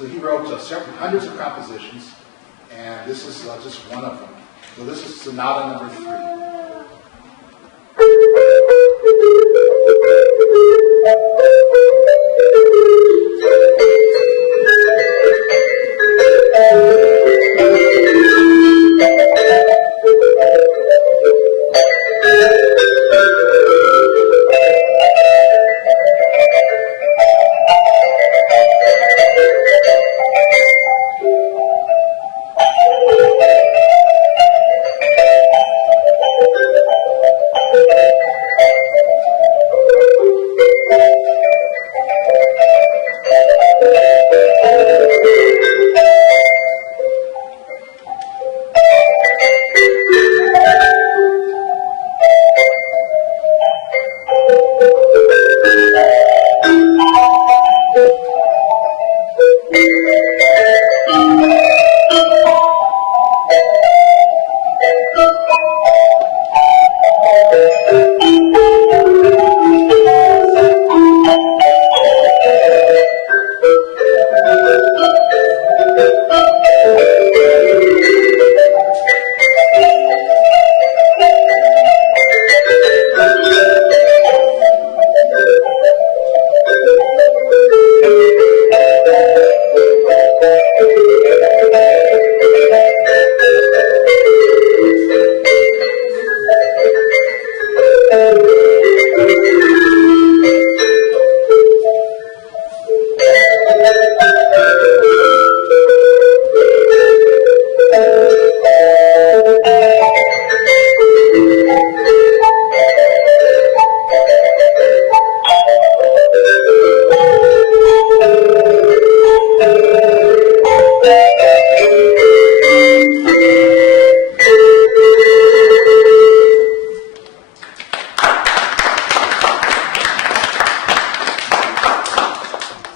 So he wrote hundreds of compositions, and this is just one of them. So this is Sonata number 3.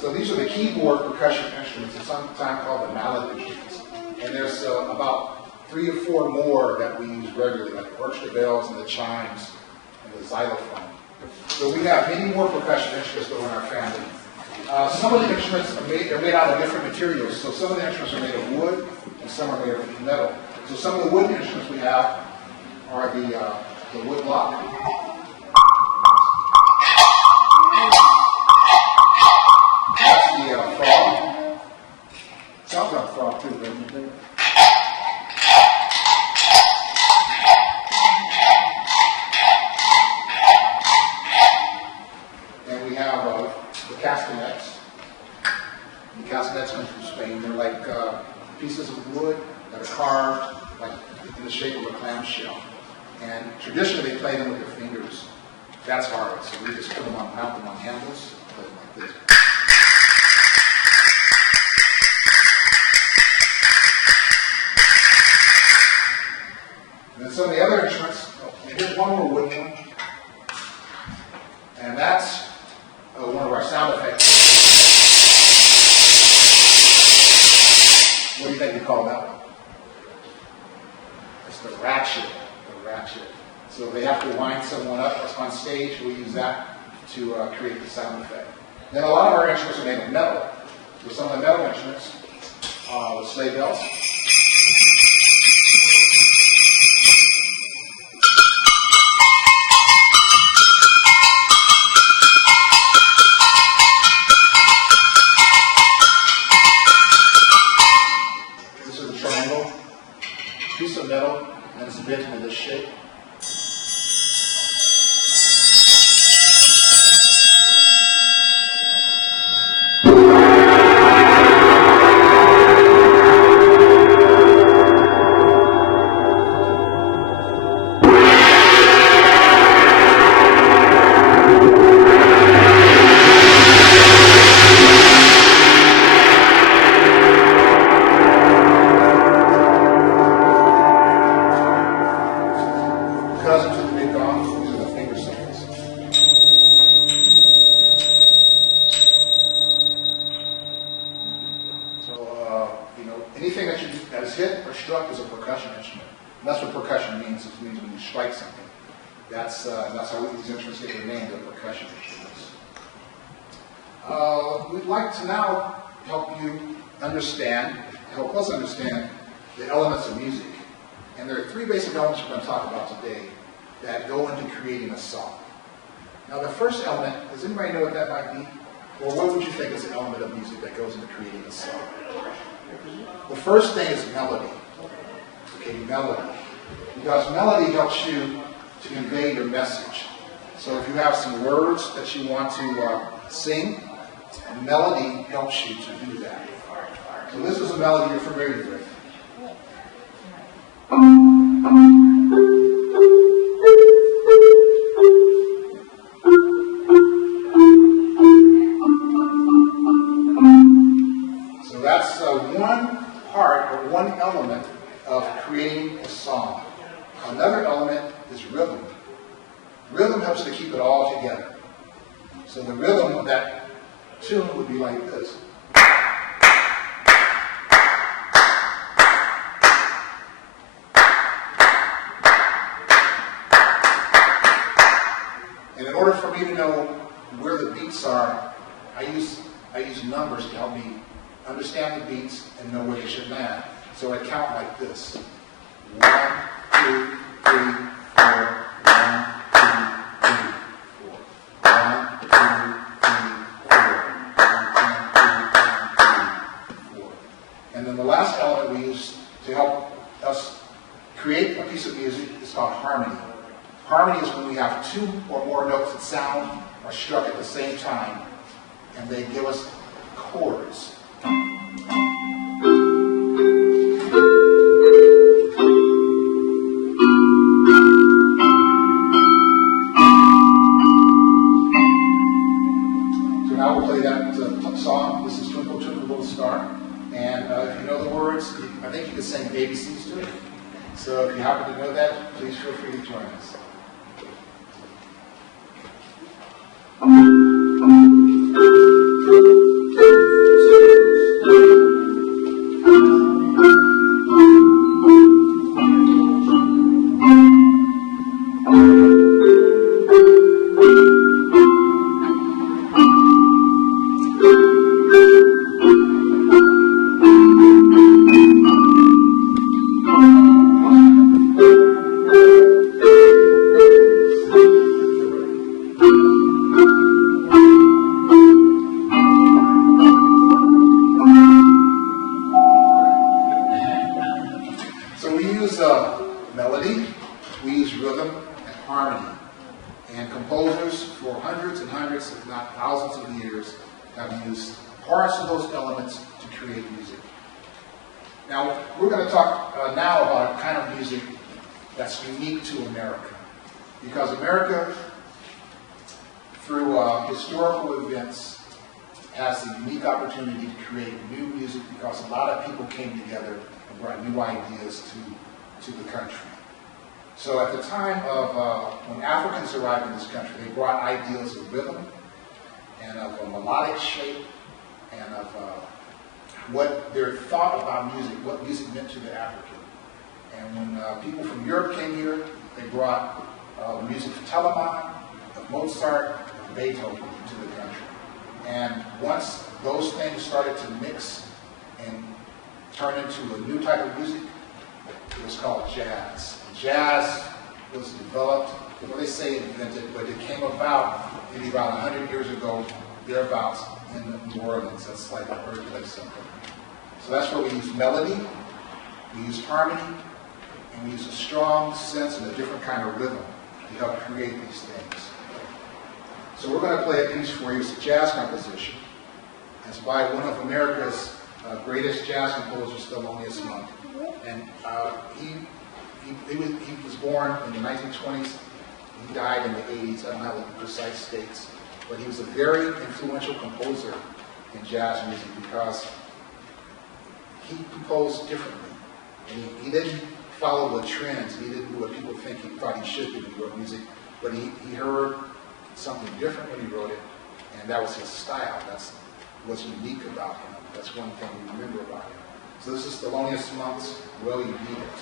So these are the keyboard percussion instruments, it's sometimes called the mallet instruments. And there's about 3 or 4 more that we use regularly, like the orchestra bells and the chimes and the xylophone. So we have many more percussion instruments though in our family. Some of the instruments are made out of different materials. So some of the instruments are made of wood and some are made of metal. So some of the wood instruments we have are the wood block. That's the frog. Sounds like a frog too, doesn't it? And we have the castanets. The castanets come from Spain. They're like pieces of wood that are carved like in the shape of a clamshell. And traditionally they play them with their fingers. That's hard. So we just put them on, mount them on handles, play them like this. And then some of the other instruments, here's one more wooden one. And that's one of our sound effects. What do you think we call that one? It's the ratchet. The ratchet. So they have to wind someone up on stage. We use that to create the sound effect. Then a lot of our instruments are made of metal. So some of the metal instruments, the sleigh bells. This is a triangle, piece of metal, and it's bent into this shape. Cousins of the big gong, these are the finger cymbals. So, anything that is hit or struck is a percussion instrument. And that's what percussion means. It means when you strike something. That's how these instruments get their name, they're percussion instruments. We'd like to now help you help us understand the elements of music. And there are three basic elements we're going to talk about today that go into creating a song. Now the first element, does anybody know what that might be? Or what would you think is an element of music that goes into creating a song? The first thing is melody. Okay, melody. Because melody helps you to convey your message. So if you have some words that you want to sing, melody helps you to do that. So this is a melody you're familiar with. So that's one part or one element of creating a song. Another element is rhythm. Rhythm helps to keep it all together. So the rhythm of that tune would be like this. And in order for me to know where the beats are, I use numbers to help me understand the beats and know where they should land. So I count like this. 1, 2, 3, 4. 1, 2, 3, 4. 1, 2, 3, 4. 1, 2, 3, 4. And then the last element we use to help us create a piece of music is called harmony. Harmony is when we have two or more notes that sound or struck at the same time, and they give us chords. Song. This is Twinkle, Twinkle, Little Star. And if you know the words, I think you can sing ABCs to it. So if you happen to know that, please feel free to join us. Melody, we use rhythm and harmony. And composers for hundreds and hundreds, if not thousands of years, have used parts of those elements to create music. Now, we're going to talk now about a kind of music that's unique to America. Because America, through historical events, has the unique opportunity to create new music because a lot of people came together and brought new ideas to the country. So at the time of when Africans arrived in this country, they brought ideas of rhythm and of a melodic shape and of what their thought about music, what music meant to the African. And when people from Europe came here, they brought music of Telemann, of Mozart, of Beethoven to the country. And once those things started to mix and turn into a new type of music, it was called jazz. Jazz was developed, well, they say invented, but it came about maybe about 100 years ago, thereabouts, in New Orleans. That's like a birthplace of it. So that's where we use melody, we use harmony, and we use a strong sense and a different kind of rhythm to help create these things. So we're going to play a piece for you. It's a jazz composition. It's by one of America's greatest jazz composers, Thelonious Monk. And he was born in the 1920s. He died in the 80s. I don't have the precise dates. But he was a very influential composer in jazz music because he composed differently. And he didn't follow the trends. He didn't do what people thought he should do when he wrote music. But he heard something different when he wrote it, and that was his style. That's what's unique about him. That's one thing we remember about him. So this is Thelonious Monk's Well You Need It.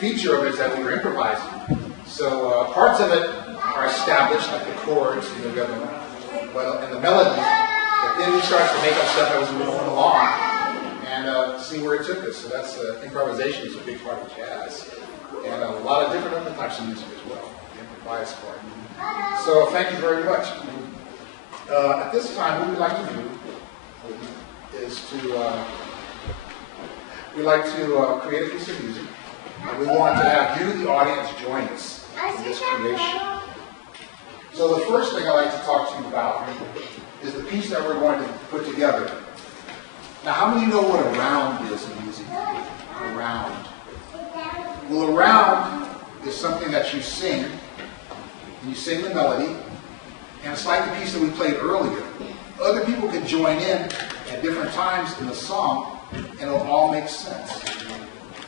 feature of it is that we were improvising. So parts of it are established, like the chords, but in the melody, but then we started to make up stuff as we were going along and see where it took us. So that's improvisation is a big part of jazz, and a lot of different other types of music as well, the improvised part. So thank you very much. At this time, what we'd like to do is we like to create a piece of music, and we want to have you, the audience, join us in this creation. So the first thing I'd like to talk to you about is the piece that we're going to put together. Now, how many know what a round is in music? A round. Well, a round is something that you sing, and you sing the melody, and it's like the piece that we played earlier. Other people can join in at different times in the song, and it'll all make sense.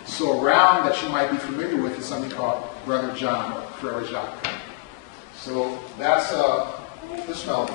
So a round that you might be familiar with is something called Brother John or Frere Jacques. So that's this melody.